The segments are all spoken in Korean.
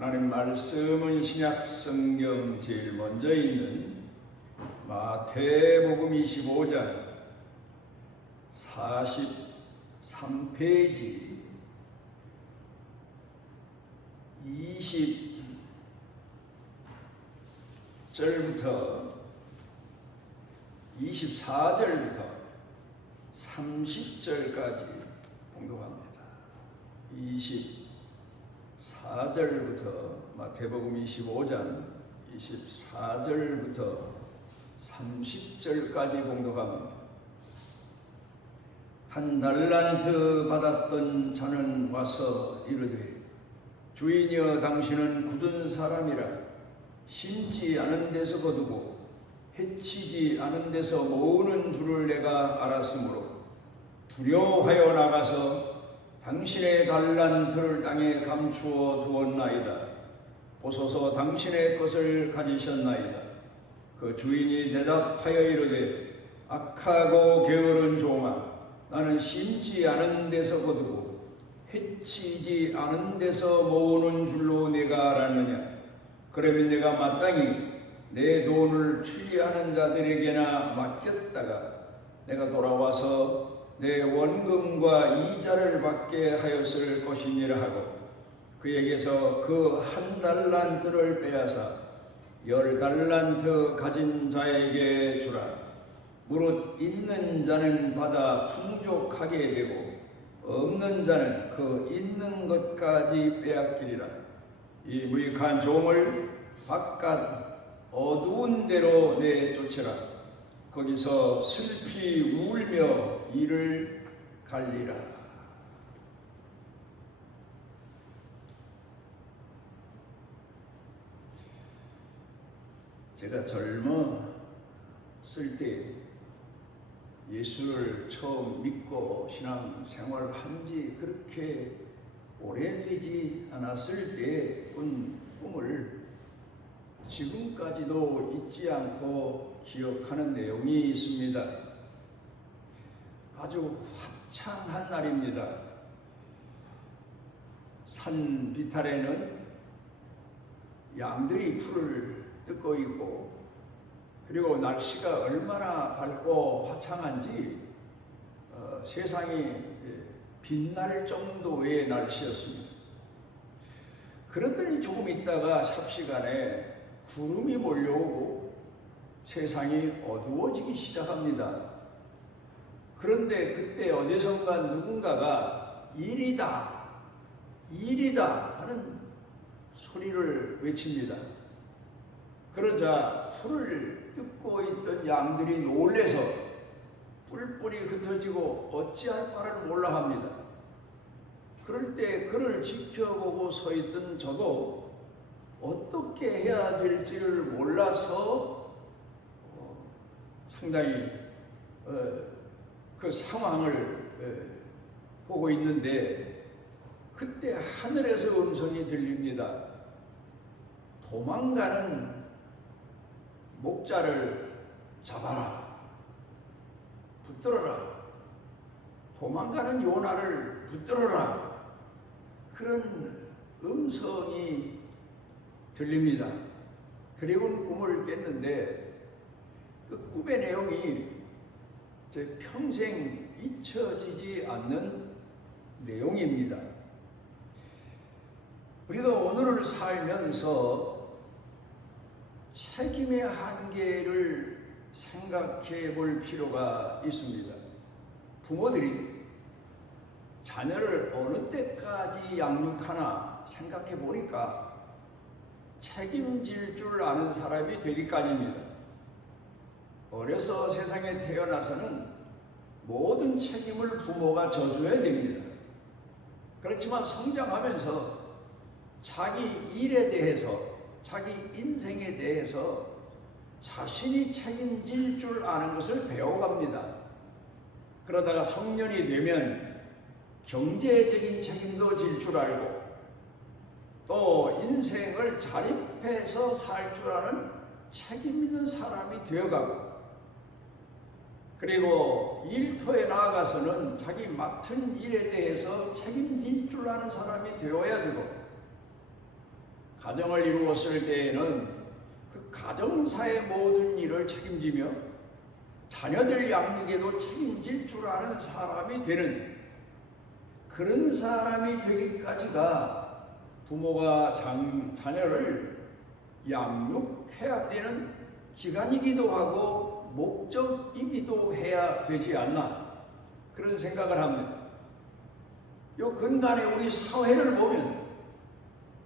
하나님 말씀은 신약 성경 제일 먼저 있는 마태복음 25장 43페이지 20절부터 24절부터 30절까지 봉독합니다. 24절부터 마태복음 25장 24절부터 30절까지 봉독합니다. 한 달란트 받았던 자는 와서 이르되 주인이여 당신은 굳은 사람이라 심지 않은 데서 거두고 해치지 않은 데서 모으는 줄을 내가 알았으므로 두려워하여 나가서 당신의 달란트를 땅에 감추어 두었나이다. 보소서 당신의 것을 가지셨나이다. 그 주인이 대답하여 이르되 악하고 게으른 종아, 나는 심지 않은 데서 거두고 해치지 않은 데서 모으는 줄로 내가 알았느냐. 그러면 내가 마땅히 내 돈을 추리하는 자들에게나 맡겼다가 내가 돌아와서 내 원금과 이자를 받게 하였을 것이니라 하고 그에게서 그 한 달란트를 빼앗아 10달란트 가진 자에게 주라. 무릇 있는 자는 받아 풍족하게 되고 없는 자는 그 있는 것까지 빼앗기리라. 이 무익한 종을 바깥 어두운 데로 내쫓으라. 거기서 슬피 울며 이를 갈리라. 제가 젊었을 때 예수를 처음 믿고 신앙생활을 한 지 그렇게 오래되지 않았을 때 꾼 꿈을 지금까지도 잊지 않고 기억하는 내용이 있습니다. 아주 화창한 날입니다. 산 비탈에는 양들이 풀을 뜯고 있고 그리고 날씨가 얼마나 밝고 화창한지 세상이 빛날 정도의 날씨였습니다. 그랬더니 조금 있다가 삽시간에 구름이 몰려오고 세상이 어두워지기 시작합니다. 그런데 그때 어디선가 누군가가 일이다, 일이다 하는 소리를 외칩니다. 그러자 풀을 뜯고 있던 양들이 놀래서 뿔뿔이 흩어지고 어찌할 바를 몰라 합니다. 그럴 때 그를 지켜보고 서 있던 저도 어떻게 해야 될지를 몰라서 상당히 그 상황을 보고 있는데 그때 하늘에서 음성이 들립니다. 도망가는 목자를 잡아라. 붙들어라. 도망가는 요나를 붙들어라. 그런 음성이 들립니다. 그리고는 꿈을 깼는데 그 꿈의 내용이 제 평생 잊혀지지 않는 내용입니다. 우리가 오늘을 살면서 책임의 한계를 생각해 볼 필요가 있습니다. 부모들이 자녀를 어느 때까지 양육하나 생각해 보니까 책임질 줄 아는 사람이 되기까지입니다. 어려서 세상에 태어나서는 모든 책임을 부모가 져줘야 됩니다. 그렇지만 성장하면서 자기 일에 대해서, 자기 인생에 대해서 자신이 책임질 줄 아는 것을 배워갑니다. 그러다가 성년이 되면 경제적인 책임도 질 줄 알고 또 인생을 자립해서 살 줄 아는 책임 있는 사람이 되어가고 그리고 일터에 나아가서는 자기 맡은 일에 대해서 책임질 줄 아는 사람이 되어야 되고 가정을 이루었을 때에는 그 가정사의 모든 일을 책임지며 자녀들 양육에도 책임질 줄 아는 사람이 되는 그런 사람이 되기까지가 부모가 자녀를 양육해야 되는 기간이기도 하고 목적이기도 해야 되지 않나 그런 생각을 합니다. 요 근간에 우리 사회를 보면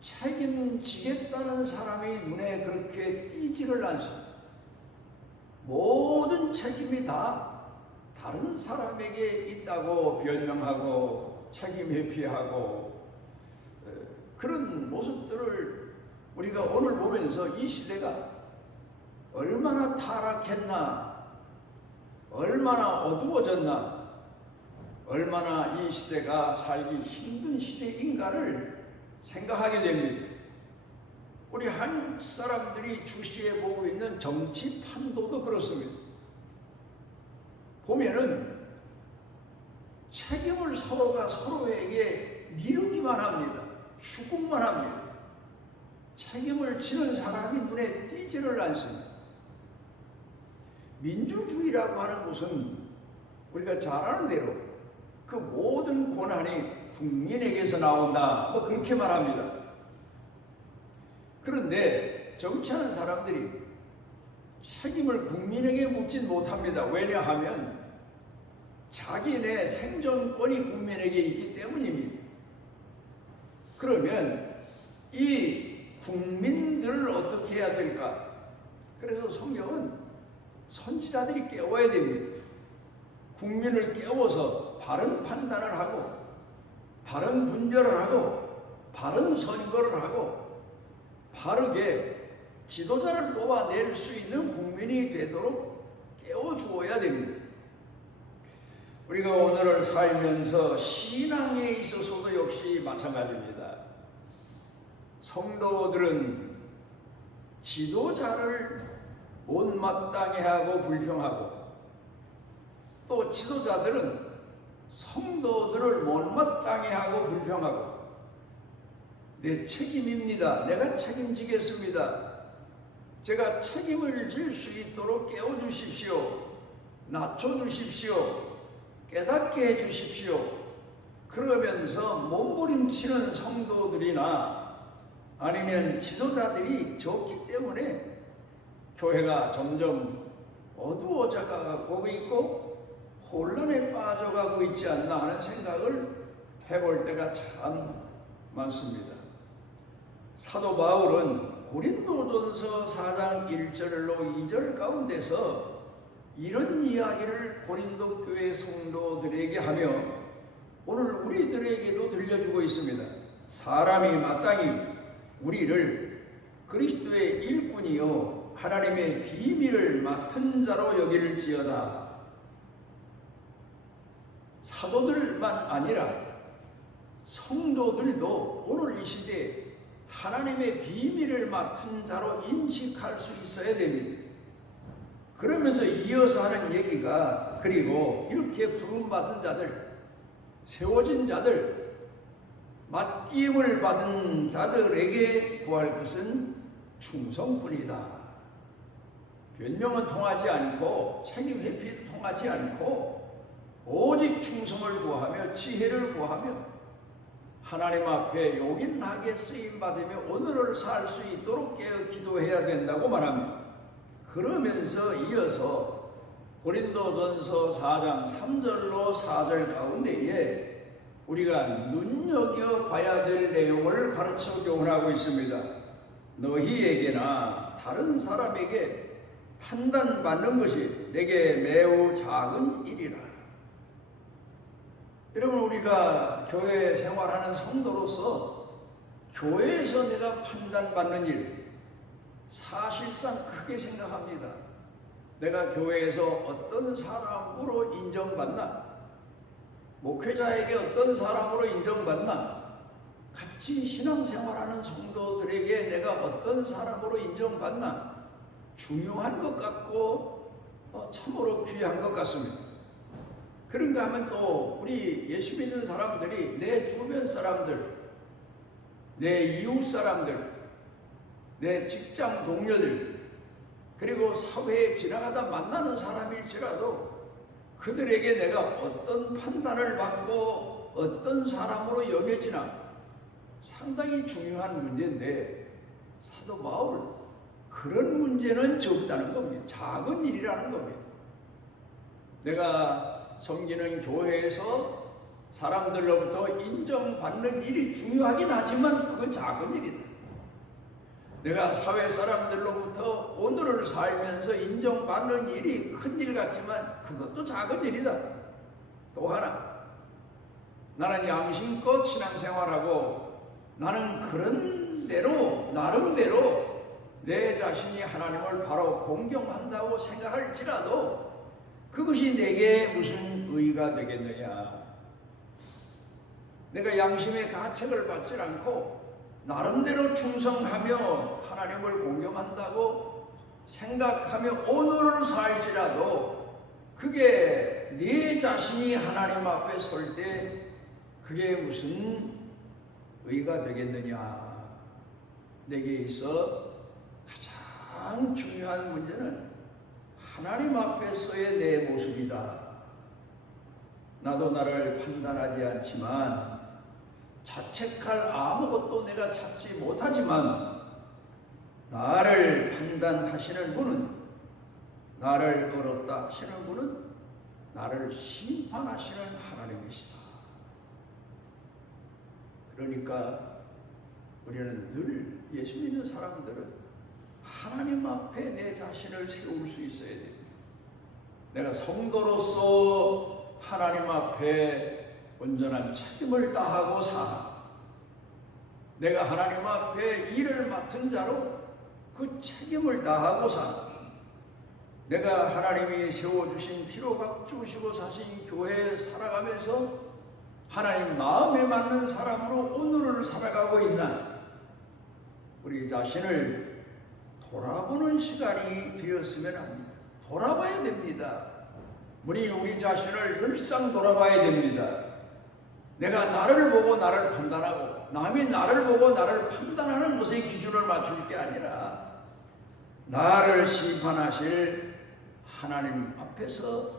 책임지겠다는 사람이 눈에 그렇게 띄지를 않습니다. 모든 책임이 다 다른 사람에게 있다고 변명하고 책임 회피하고 그런 모습들을 우리가 오늘 보면서 이 시대가 얼마나 타락했나, 얼마나 어두워졌나, 얼마나 이 시대가 살기 힘든 시대인가를 생각하게 됩니다. 우리 한국 사람들이 주시해보고 있는 정치 판도도 그렇습니다. 보면은 책임을 서로가 서로에게 미루기만 합니다. 추궁만 합니다. 책임을 지는 사람이 눈에 띄지를 않습니다. 민주주의라고 하는 것은 우리가 잘 아는 대로 그 모든 권한이 국민에게서 나온다. 뭐 그렇게 말합니다. 그런데 정치하는 사람들이 책임을 국민에게 묻지 못합니다. 왜냐하면 자기네 생존권이 국민에게 있기 때문입니다. 그러면 이 국민들을 어떻게 해야 될까? 그래서 성경은 선지자들이 깨워야 됩니다. 국민을 깨워서 바른 판단을 하고 바른 분별을 하고 바른 선거를 하고 바르게 지도자를 뽑아낼 수 있는 국민이 되도록 깨워주어야 됩니다. 우리가 오늘을 살면서 신앙에 있어서도 역시 마찬가지입니다. 성도들은 지도자를 못마땅해 하고 불평하고 또 지도자들은 성도들을 못마땅해 하고 불평하고 내 책임입니다. 내가 책임지겠습니다. 제가 책임을 질 수 있도록 깨워주십시오. 낮춰주십시오. 깨닫게 해주십시오. 그러면서 몸부림치는 성도들이나 아니면 지도자들이 적기 때문에 교회가 점점 어두워져가고 있고 혼란에 빠져가고 있지 않나 하는 생각을 해볼 때가 참 많습니다. 사도 바울은 고린도전서 4장 1절로 2절 가운데서 이런 이야기를 고린도 교회 성도들에게 하며 오늘 우리들에게도 들려주고 있습니다. 사람이 마땅히 우리를 그리스도의 일꾼이요 하나님의 비밀을 맡은 자로 여길지어다. 사도들만 아니라 성도들도 오늘 이 시대에 하나님의 비밀을 맡은 자로 인식할 수 있어야 됩니다. 그러면서 이어서 하는 얘기가 그리고 이렇게 부름받은 자들, 세워진 자들, 맡김을 받은 자들에게 구할 것은 충성뿐이다. 변명은 통하지 않고 책임 회피도 통하지 않고 오직 충성을 구하며 지혜를 구하며 하나님 앞에 용인하게 쓰임받으며 오늘을 살 수 있도록 깨어 기도해야 된다고 말합니다. 그러면서 이어서 고린도전서 4장 3절로 4절 가운데에 우리가 눈여겨봐야 될 내용을 가르쳐 교훈하고 있습니다. 너희에게나 다른 사람에게 판단받는 것이 내게 매우 작은 일이라. 여러분, 우리가 교회 생활하는 성도로서 교회에서 내가 판단받는 일 사실상 크게 생각합니다. 내가 교회에서 어떤 사람으로 인정받나? 목회자에게 어떤 사람으로 인정받나? 같이 신앙생활하는 성도들에게 내가 어떤 사람으로 인정받나? 중요한 것 같고 참으로 귀한 것 같습니다. 그런가 하면 또 우리 예수 믿는 사람들이 내 주변 사람들, 내 이웃 사람들, 내 직장 동료들, 그리고 사회에 지나가다 만나는 사람일지라도 그들에게 내가 어떤 판단을 받고 어떤 사람으로 여겨지나 상당히 중요한 문제인데, 사도 바울 그런 문제는 적다는 겁니다. 작은 일이라는 겁니다. 내가 섬기는 교회에서 사람들로부터 인정받는 일이 중요하긴 하지만 그건 작은 일이다. 내가 사회 사람들로부터 오늘을 살면서 인정받는 일이 큰 일 같지만 그것도 작은 일이다. 또 하나, 나는 양심껏 신앙생활하고 나는 그런 대로 나름대로 내 자신이 하나님을 바로 공경한다고 생각할지라도 그것이 내게 무슨 의의가 되겠느냐. 내가 양심의 가책을 받지 않고 나름대로 충성하며 하나님을 공경한다고 생각하며 오늘을 살지라도 그게 네 자신이 하나님 앞에 설 때 그게 무슨 의의가 되겠느냐. 내게 있어 가장 중요한 문제는 하나님 앞에서의 내 모습이다. 나도 나를 판단하지 않지만 자책할 아무것도 내가 찾지 못하지만 나를 판단하시는 분은, 나를 어렵다 하시는 분은 나를 심판하시는 하나님이시다. 그러니까 우리는 늘 예수 믿는 사람들은 하나님 앞에 내 자신을 세울 수 있어야 됩니다. 내가 성도로서 하나님 앞에 온전한 책임을 다하고 살아. 내가 하나님 앞에 일을 맡은 자로 그 책임을 다하고 살아. 내가 하나님이 세워주신 피로 값주시고 사신 교회에 살아가면서 하나님 마음에 맞는 사람으로 오늘을 살아가고 있나, 우리 자신을 돌아보는 시간이 되었으면 합니다. 돌아봐야 됩니다. 우리 자신을 늘상 돌아봐야 됩니다. 내가 나를 보고 나를 판단하고 남이 나를 보고 나를 판단하는 것에 기준을 맞출 게 아니라 나를 심판하실 하나님 앞에서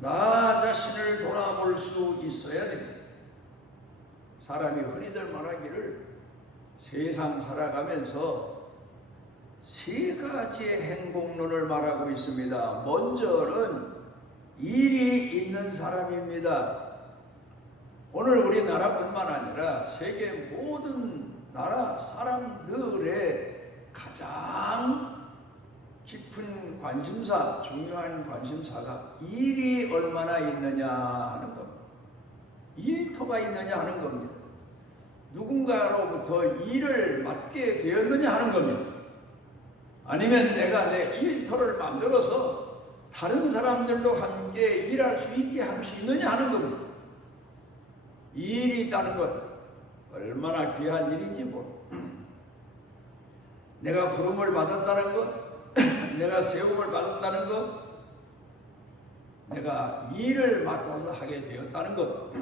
나 자신을 돌아볼 수 있어야 됩니다. 사람이 흔히들 말하기를 세상 살아가면서 세 가지의 행복론을 말하고 있습니다. 먼저는 일이 있는 사람입니다. 오늘 우리나라뿐만 아니라 세계 모든 나라 사람들의 가장 깊은 관심사, 중요한 관심사가 일이 얼마나 있느냐 하는 겁니다. 일터가 있느냐 하는 겁니다. 누군가로부터 일을 맡게 되었느냐 하는 겁니다. 아니면 내가 내 일터를 만들어서 다른 사람들도 함께 일할 수 있게 할 수 있느냐 하는 겁니다. 일이 있다는 것 얼마나 귀한 일인지 내가 부름을 받았다는 것, 내가 세움을 받았다는 것, 내가 일을 맡아서 하게 되었다는 것,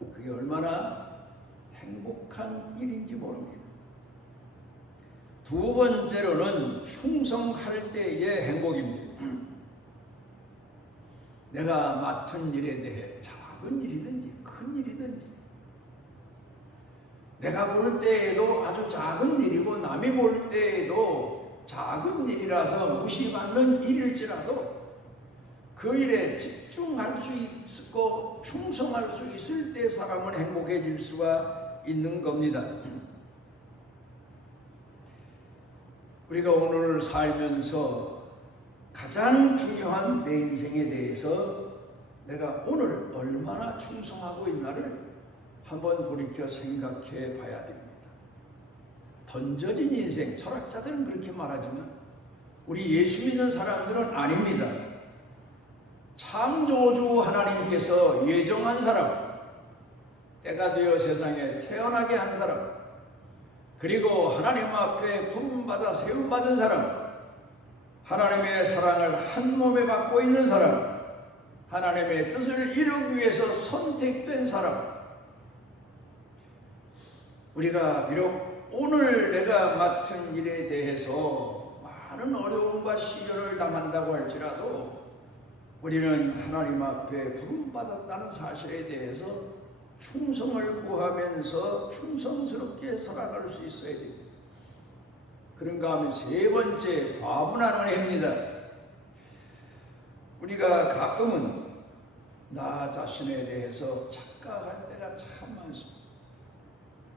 그게 얼마나 행복한 일인지 모릅니다. 두 번째로는 충성할 때의 행복입니다. 내가 맡은 일에 대해 작은 일이든지 큰 일이든지 내가 볼 때에도 아주 작은 일이고 남이 볼 때에도 작은 일이라서 무시받는 일일지라도 그 일에 집중할 수 있고 충성할 수 있을 때 사람은 행복해질 수가 있는 겁니다. 우리가 오늘을 살면서 가장 중요한 내 인생에 대해서 내가 오늘 얼마나 충성하고 있나를 한번 돌이켜 생각해 봐야 됩니다. 던져진 인생, 철학자들은 그렇게 말하지만 우리 예수 믿는 사람들은 아닙니다. 창조주 하나님께서 예정한 사람, 때가 되어 세상에 태어나게 한 사람, 그리고 하나님 앞에 부름받아 세움받은 사람, 하나님의 사랑을 한 몸에 받고 있는 사람, 하나님의 뜻을 이루기 위해서 선택된 사람, 우리가 비록 오늘 내가 맡은 일에 대해서 많은 어려움과 시련을 당한다고 할지라도 우리는 하나님 앞에 부름받았다는 사실에 대해서 충성을 구하면서 충성스럽게 살아갈 수 있어야 됩니다. 그런가 하면 세 번째, 과분한 은혜입니다. 우리가 가끔은 나 자신에 대해서 착각할 때가 참 많습니다.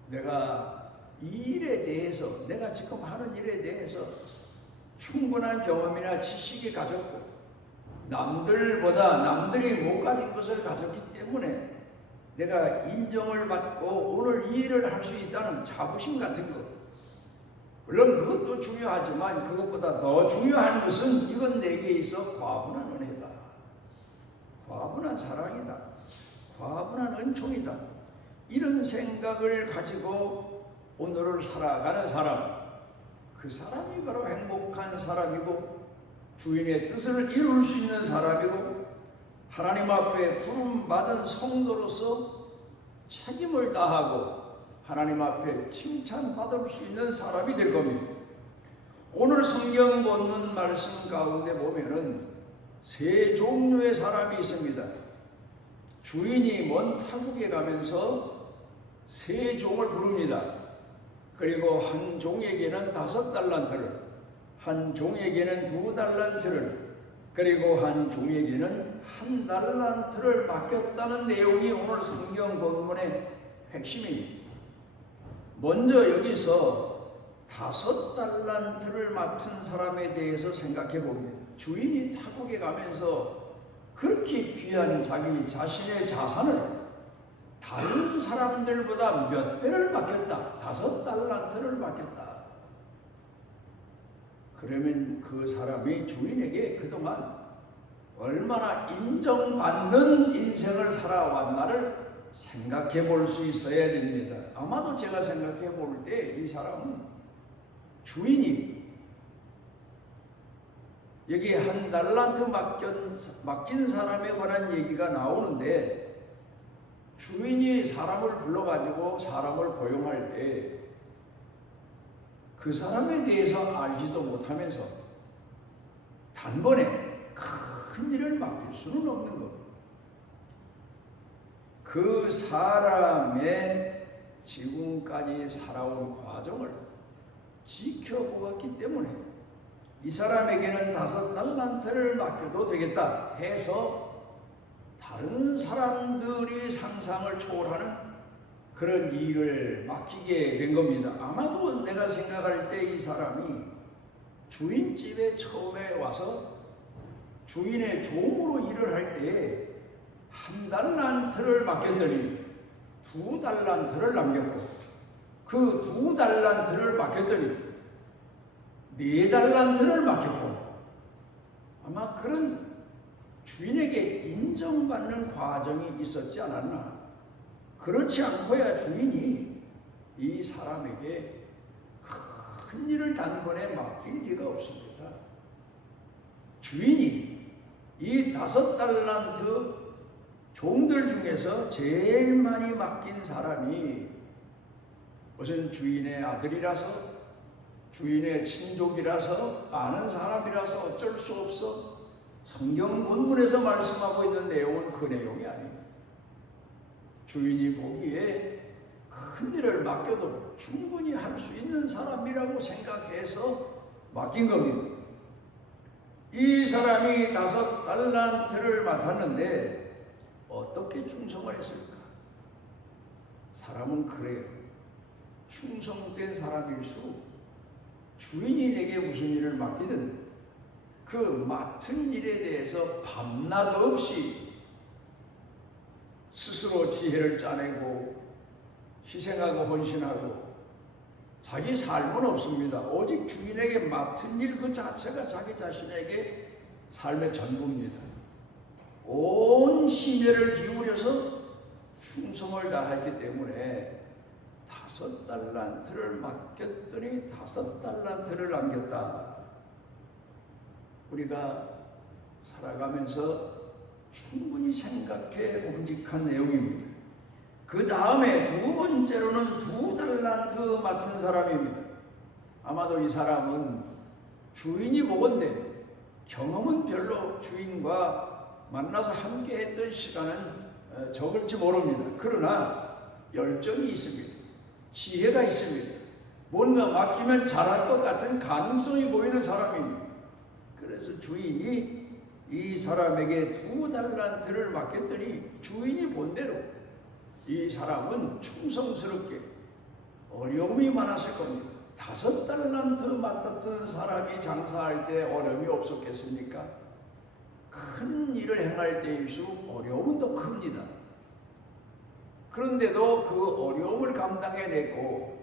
내가 이 일에 대해서, 내가 지금 하는 일에 대해서 충분한 경험이나 지식이 가졌고 남들보다 남들이 못 가진 것을 가졌기 때문에 내가 인정을 받고 오늘 이 일을 할 수 있다는 자부심 같은 것, 물론 그것도 중요하지만 그것보다 더 중요한 것은 이건 내게 있어 과분한 은혜다, 과분한 사랑이다, 과분한 은총이다, 이런 생각을 가지고 오늘을 살아가는 사람, 그 사람이 바로 행복한 사람이고 주인의 뜻을 이룰 수 있는 사람이고 하나님 앞에 부름받은 성도로서 책임을 다하고 하나님 앞에 칭찬받을 수 있는 사람이 될 겁니다. 오늘 성경 본문 말씀 가운데 보면은 세 종류의 사람이 있습니다. 주인이 먼 타국에 가면서 세 종을 부릅니다. 그리고 한 종에게는 5달란트를, 한 종에게는 2달란트를, 그리고 한 종에게는 1달란트를 맡겼다는 내용이 오늘 성경 본문의 핵심입니다. 먼저 여기서 5달란트를 맡은 사람에 대해서 생각해 봅니다. 주인이 타국에 가면서 그렇게 귀한 자기 자신의 자산을 다른 사람들보다 몇 배를 맡겼다. 5달란트를 맡겼다. 그러면 그 사람이 주인에게 그동안 얼마나 인정받는 인생을 살아왔나를 생각해 볼 수 있어야 됩니다. 아마도 제가 생각해 볼 때 이 사람은 주인이 여기 1달란트 맡긴 사람에 관한 얘기가 나오는데 주인이 사람을 불러가지고 사람을 고용할 때 그 사람에 대해서 알지도 못하면서 단번에 큰 일을 맡길 수는 없는 겁니다. 그 사람의 지금까지 살아온 과정을 지켜보았기 때문에 이 사람에게는 5달란트를 맡겨도 되겠다 해서 다른 사람들이 상상을 초월하는 그런 일을 맡기게 된 겁니다. 아마도 내가 생각할 때 이 사람이 주인집에 처음에 와서 주인의 종으로 일을 할 때 1달란트를 맡겼더니 2달란트를 남겼고 그 2달란트를 맡겼더니 4달란트를 맡겼고 아마 그런 주인에게 인정받는 과정이 있었지 않았나. 그렇지 않고야 주인이 이 사람에게 큰 일을 단번에 맡길 리가 없습니다. 주인이 이 5달란트 종들 중에서 제일 많이 맡긴 사람이 무슨 주인의 아들이라서 주인의 친족이라서 아는 사람이라서 어쩔 수 없어 성경 본문에서 말씀하고 있는 내용은 그 내용이 아닙니다. 주인이 보기에 큰 일을 맡겨도 충분히 할 수 있는 사람이라고 생각해서 맡긴 겁니다. 이 사람이 5달란트를 맡았는데 어떻게 충성을 했을까? 사람은 그래요. 충성된 사람일수록 주인이 내게 무슨 일을 맡기든 그 맡은 일에 대해서 밤낮 없이 스스로 지혜를 짜내고 희생하고 헌신하고 자기 삶은 없습니다. 오직 주인에게 맡은 일 그 자체가 자기 자신에게 삶의 전부입니다. 온 심혈을 기울여서 충성을 다했기 때문에 5달란트를 맡겼더니 5달란트를 남겼다. 우리가 살아가면서 충분히 생각해 봄직한 내용입니다. 그 다음에 두 번째로는 2달란트 맡은 사람입니다. 아마도 이 사람은 주인이 보건대 경험은 별로 주인과 만나서 함께 했던 시간은 적을지 모릅니다. 그러나 열정이 있습니다. 지혜가 있습니다. 뭔가 맡기면 잘할 것 같은 가능성이 보이는 사람입니다. 그래서 주인이 이 사람에게 2달란트를 맡겼더니 주인이 본대로 이 사람은 충성스럽게 어려움이 많았을 겁니다. 5달란트 맡았던 사람이 장사할 때 어려움이 없었겠습니까? 큰 일을 행할 때일수록 어려움은 더 큽니다. 그런데도 그 어려움을 감당해냈고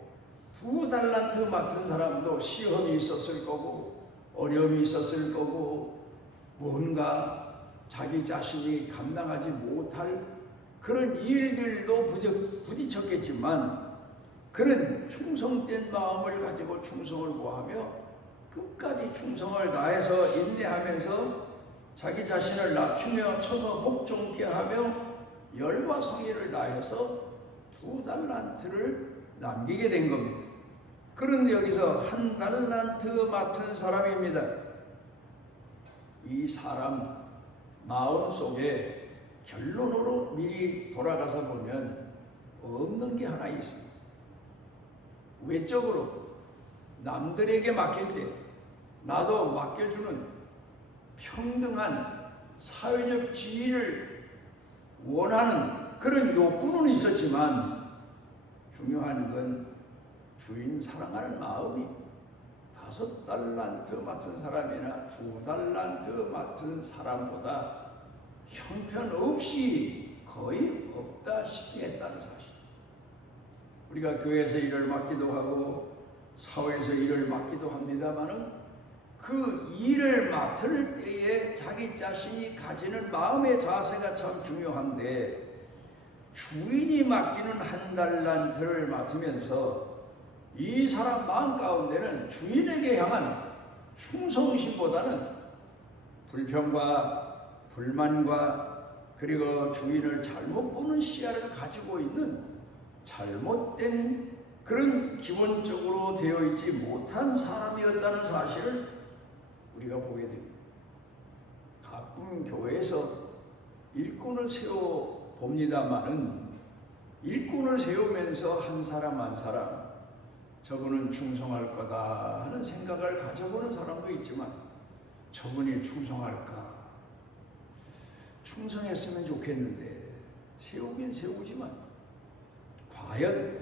2달란트 맡은 사람도 시험이 있었을 거고 어려움이 있었을 거고 뭔가 자기 자신이 감당하지 못할 그런 일들도 부딪혔겠지만 그는 충성된 마음을 가지고 충성을 고하며 끝까지 충성을 다해서 인내하면서 자기 자신을 낮추며 쳐서 복종케 하며 열과 성의를 다해서 2달란트를 남기게 된 겁니다. 그런데 여기서 1달란트 맡은 사람입니다. 이 사람 마음속에 결론으로 미리 돌아가서 보면 없는 게 하나 있습니다. 외적으로 남들에게 맡길 때 나도 맡겨주는 평등한 사회적 지위를 원하는 그런 욕구는 있었지만 중요한 건 주인 사랑하는 마음이 5달란트 맡은 사람이나 2달란트 맡은 사람보다 형편없이 거의 없다시피 했다는 사실. 우리가 교회에서 일을 맡기도 하고 사회에서 일을 맡기도 합니다마는 그 일을 맡을 때에 자기 자신이 가지는 마음의 자세가 참 중요한데 주인이 맡기는 1달란트를 맡으면서 이 사람 마음 가운데는 주인에게 향한 충성심보다는 불평과 불만과 그리고 주인을 잘못 보는 시야를 가지고 있는 잘못된 그런 기본적으로 되어 있지 못한 사람이었다는 사실을 우리가 보게 됩니다. 가끔 교회에서 일꾼을 세워 봅니다만은 일꾼을 세우면서 한 사람 한 사람 저분은 충성할 거다 하는 생각을 가져보는 사람도 있지만 저분이 충성할까? 충성했으면 좋겠는데 세우긴 세우지만 과연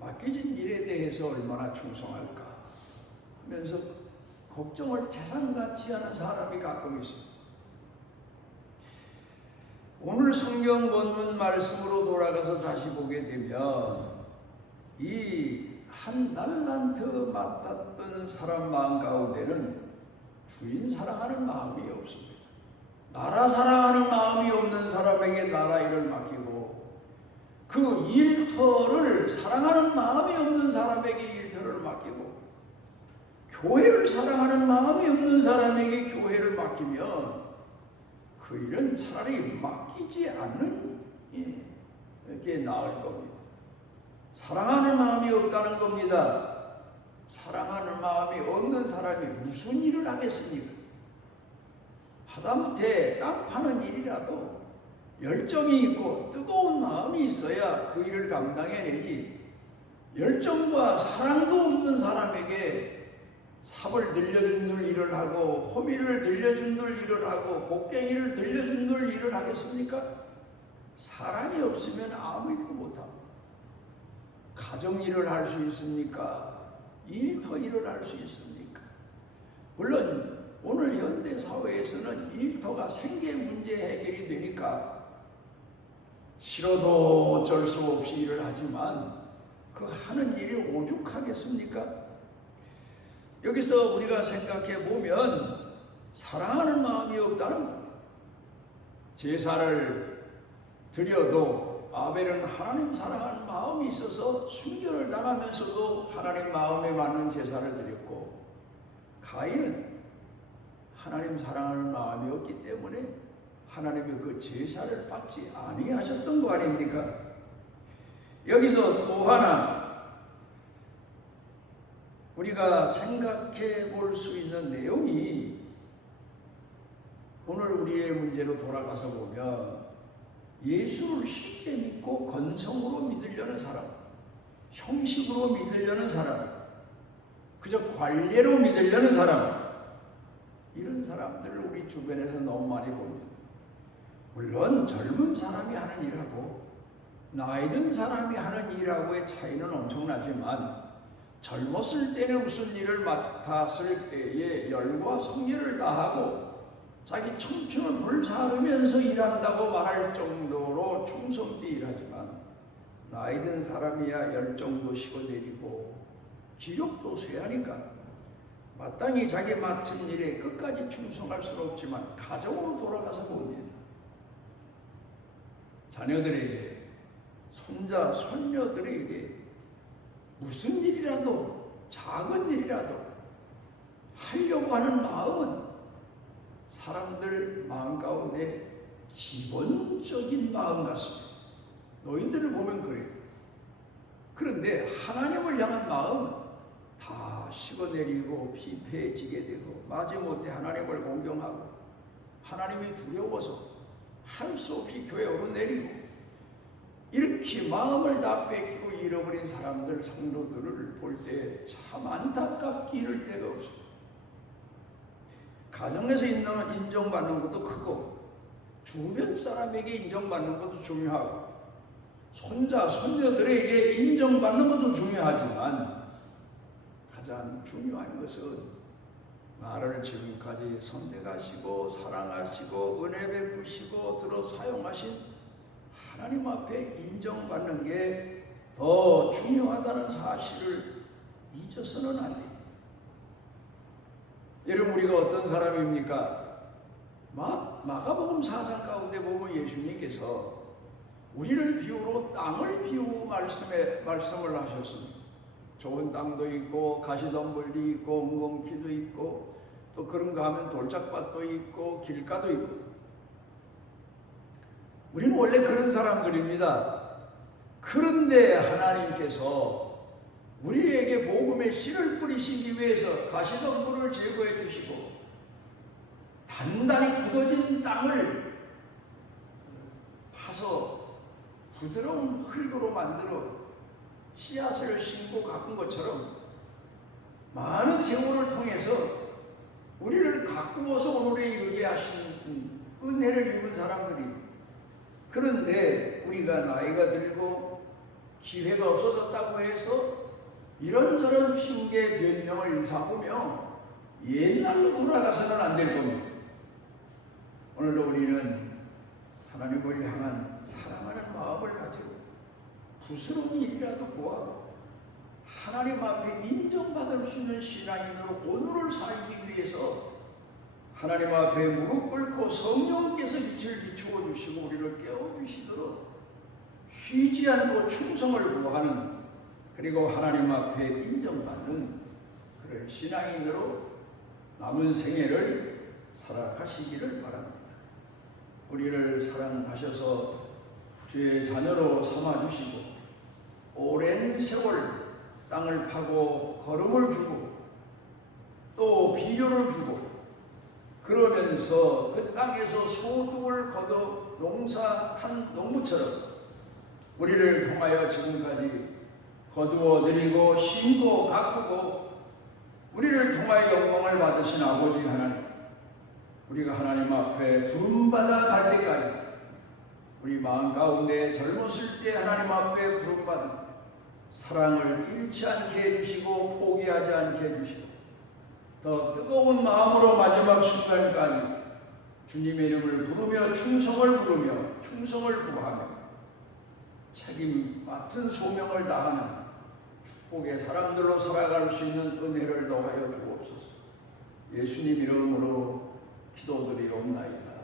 맡겨진 일에 대해서 얼마나 충성할까 하면서 걱정을 태산같이 하는 사람이 가끔 있습니다. 오늘 성경 본문 말씀으로 돌아가서 다시 보게 되면 이 1달란트 맡았던 사람 마음 가운데는 주인 사랑하는 마음이 없습니다. 나라 사랑하는 마음이 없는 사람에게 나라 일을 맡기고 그 일터를 사랑하는 마음이 없는 사람에게 일터를 맡기고 교회를 사랑하는 마음이 없는 사람에게 교회를 맡기면 그 일은 차라리 맡기지 않는 게 나을 겁니다. 사랑하는 마음이 없다는 겁니다. 사랑하는 마음이 없는 사람이 무슨 일을 하겠습니까? 하다못해 땅 파는 일이라도 열정이 있고 뜨거운 마음이 있어야 그 일을 감당해내지 열정과 사랑도 없는 사람에게 삽을 들려준 늘 일을 하고 호미를 들려준 늘 일을 하고 곡괭이를 들려준 늘 일을 하겠습니까? 사랑이 없으면 아무 일도 못합니다. 가정 일을 할 수 있습니까? 일터 일을 할 수 있습니까? 물론 오늘 현대 사회에서는 일터가 생계 문제 해결이 되니까 싫어도 어쩔 수 없이 일을 하지만 그 하는 일이 오죽하겠습니까? 여기서 우리가 생각해 보면 사랑하는 마음이 없다는 겁니다. 제사를 드려도 아벨은 하나님 사랑하는 마음이 있어서 순교를 당하면서도 하나님 마음에 맞는 제사를 드렸고 가인은 하나님 사랑하는 마음이 없기 때문에 하나님의 그 제사를 받지 아니하셨던 거 아닙니까? 여기서 또 하나 우리가 생각해 볼 수 있는 내용이, 오늘 우리의 문제로 돌아가서 보면 예수를 쉽게 믿고 건성으로 믿으려는 사람, 형식으로 믿으려는 사람, 그저 관례로 믿으려는 사람, 이런 사람들을 우리 주변에서 너무 많이 봅니다. 물론 젊은 사람이 하는 일하고 나이 든 사람이 하는 일하고의 차이는 엄청나지만, 젊었을 때는 무슨 일을 맡았을 때에 열과 성의를 다하고 자기 청춘을 불사르면서 일한다고 말할 정도로 충성되이 일하지만, 나이 든 사람이야 열정도 식어내리고 기력도 쇠하니까 마땅히 자기 맡은 일에 끝까지 충성할 수는 없지만 가정으로 돌아가서 봅니다. 자녀들에게, 손자, 손녀들에게 무슨 일이라도, 작은 일이라도 하려고 하는 마음은 사람들 마음 가운데 기본적인 마음 같습니다. 노인들을 보면 그래요. 그런데 하나님을 향한 마음은 다 식어내리고 피폐해지게 되고, 마지못해 하나님을 공경하고 하나님이 두려워서 할 수 없이 교회에 오르내리고, 이렇게 마음을 다 뺏기고 잃어버린 사람들, 성도들을 볼 때 참 안타깝게 이를 데가 없습니다. 가정에서 인정받는 것도 크고, 주변 사람에게 인정받는 것도 중요하고, 손자, 손녀들에게 인정받는 것도 중요하지만, 가장 중요한 것은 나를 지금까지 선택하시고 사랑하시고 은혜 베푸시고 들어 사용하신 하나님 앞에 인정받는 게 더 중요하다는 사실을 잊어서는 안 됩니다. 여러분, 우리가 어떤 사람입니까? 마가복음 4장 가운데 보면 예수님께서 우리를 비유로 땅을 비유고 말씀을 하셨습니다. 좋은 땅도 있고 가시덤불도 있고 엉겅퀴도 있고, 또 그런가 하면 돌짝밭도 있고 길가도 있고. 우리는 원래 그런 사람들입니다. 그런데 하나님께서 우리에게 복음의 씨를 뿌리시기 위해서 가시덤불을 제거해 주시고, 단단히 굳어진 땅을 파서 부드러운 흙으로 만들어 씨앗을 심고 가꾼 것처럼, 많은 세월을 통해서 우리를 가꾸어서 오늘에 이르게 하신 은혜를 입은 사람들입니다. 그런데 우리가 나이가 들고 기회가 없어졌다고 해서 이런저런 핑계 변명을 삼으며 옛날로 돌아가서는 안 될 겁니다. 오늘도 우리는 하나님을 향한 사랑하는 마음을 가지고 부스러운 일이라도 구하고 하나님 앞에 인정받을 수 있는 신앙인으로 오늘을 살기 위해서 하나님 앞에 무릎 꿇고 성령께서 빛을 비추어 주시고 우리를 깨워주시도록 쉬지 않고 충성을 구하는, 그리고 하나님 앞에 인정받는 그런 신앙인으로 남은 생애를 살아가시기를 바랍니다. 우리를 사랑하셔서 주의 자녀로 삼아주시고 오랜 세월 땅을 파고 거름을 주고 또 비료를 주고, 그러면서 그 땅에서 소득을 거둬 농사한 농부처럼 우리를 통하여 지금까지 거두어드리고 심고 가꾸고 우리를 통하여 영광을 받으신 아버지 하나님, 우리가 하나님 앞에 부름받아 갈 때까지 우리 마음 가운데 젊었을 때 하나님 앞에 부름받은 사랑을 잃지 않게 해주시고 포기하지 않게 해주시고, 더 뜨거운 마음으로 마지막 순간까지 주님의 이름을 부르며 충성을 구하며 책임 맡은 소명을 다하는 축복의 사람들로 살아갈 수 있는 은혜를 더하여 주옵소서. 예수님 이름으로 기도드리옵나이다.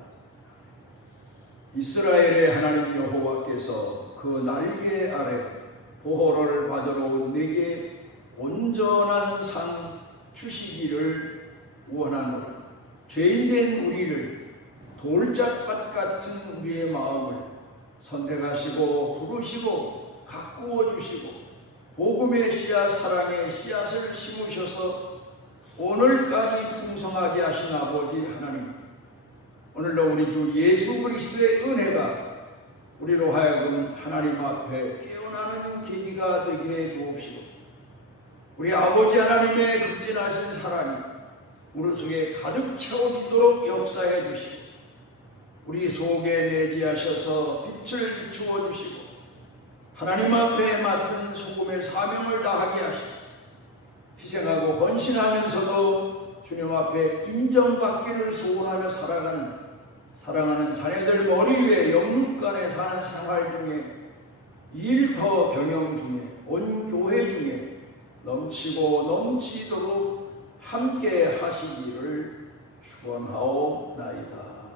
이스라엘의 하나님 여호와께서 그 날개 아래 보호를 받으러 온 내게 온전한 상 주시기를 원하노라. 죄인된 우리를 돌짝밭 같은 우리의 마음을 선택하시고 부르시고 가꾸어 주시고 복음의 씨앗, 사랑의 씨앗을 심으셔서 오늘까지 풍성하게 하신 아버지 하나님, 오늘도 우리 주 예수 그리스도의 은혜가 우리로 하여금 하나님 앞에 깨어나는 계기가 되게 해 주옵시고, 우리 아버지 하나님의 극진하신 사랑이 우리 속에 가득 채워지도록 역사해 주시고, 우리 속에 내지하셔서 빛을 비추어 주시고, 하나님 앞에 맡은 소금의 사명을 다하게 하시고, 희생하고 헌신하면서도 주님 앞에 인정받기를 소원하며 사랑하는 자녀들 머리 위에 영육간에 사는 생활 중에, 일터 경영 중에, 온 교회 중에 넘치고 넘치도록 함께 하시기를 축원하옵나이다.